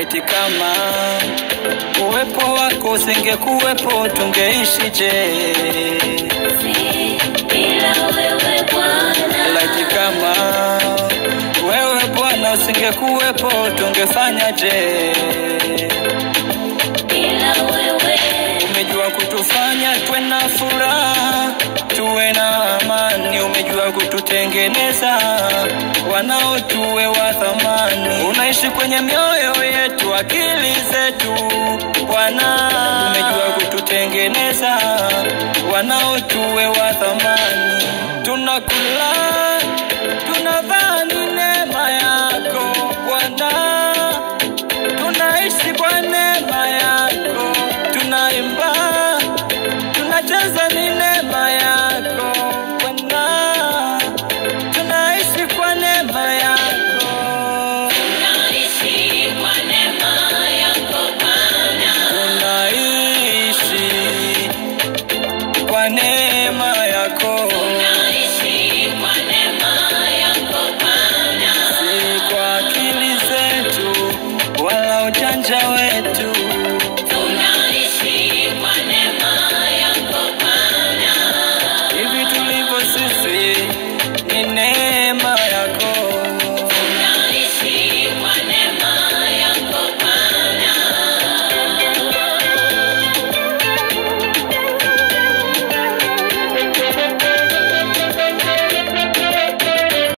laiti kama uwepo wako usingekuwepo tungeishije? Bila wewe Bwana, laiti kama wewe Bwana usingekuwepo tungefanyaje? bila wewe Umejua kutufanya tuwe na furaha, tuwe na amani. Umejua kututengeneza wanao tuwe wa thamani. Unaishi kwenye mioyo yetu, akili zetu Bwana. Umejua kututengeneza wanao tuwe wa thamani. Tunakula, tunadhani neema yako Bwana. Tunaishi kwa neema yako, tunaimba, tunacheza ni neema yako Bwana. Tunaishi kwa neema yako, tunaishi kwa neema yako Bwana, tunaishi kwa neema yako.